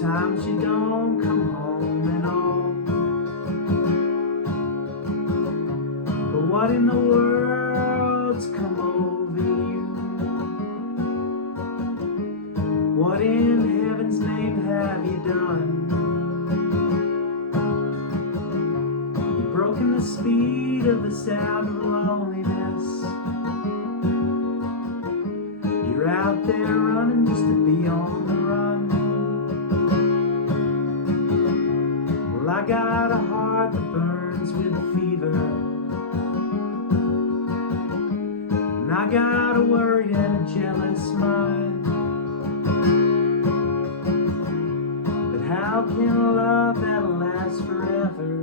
Sometimes you don't come home at all. But what in the world's come over you? What in heaven's name have you done? You've broken the speed of the sound of loneliness. You're out there running just to be on the run. Well, I got a heart that burns with a fever, and I got a worried and a jealous mind. But how can a love that'll last forever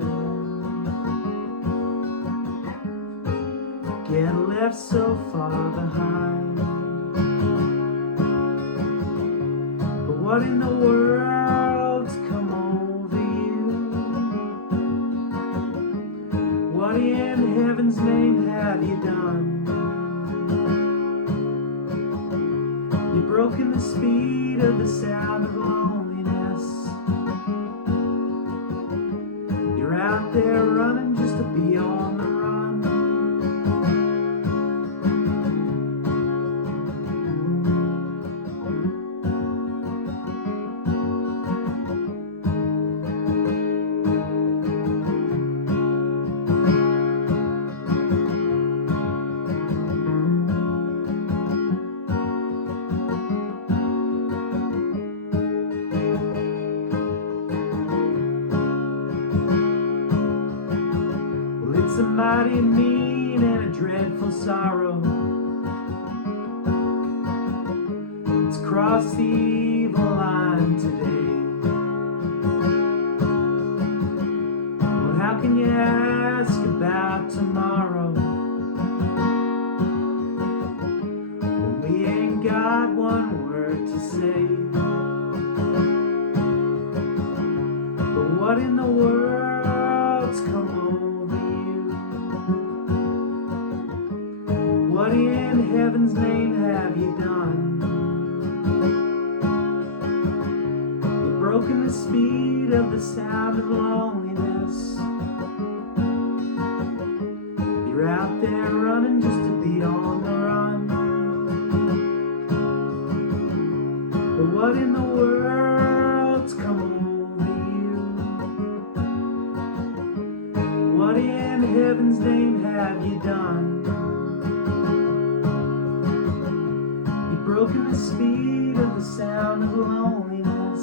get left so far behind? But what in the world's come over you? What in heaven's name have you done? You've broken the speed of the sound of loneliness. You're out there running just to be on the run. It's a mighty mean and a dreadful sorrow. It's crossed the evil line today. Well, how can you ask about tomorrow when we ain't got one word to say? But what in the world's come over? What in heaven's name have you done? You've broken the speed of the sound of loneliness. You're out there running just to be on the run. But what in the world's come over you? What in heaven's name have you done? Broken the speed of the sound of loneliness.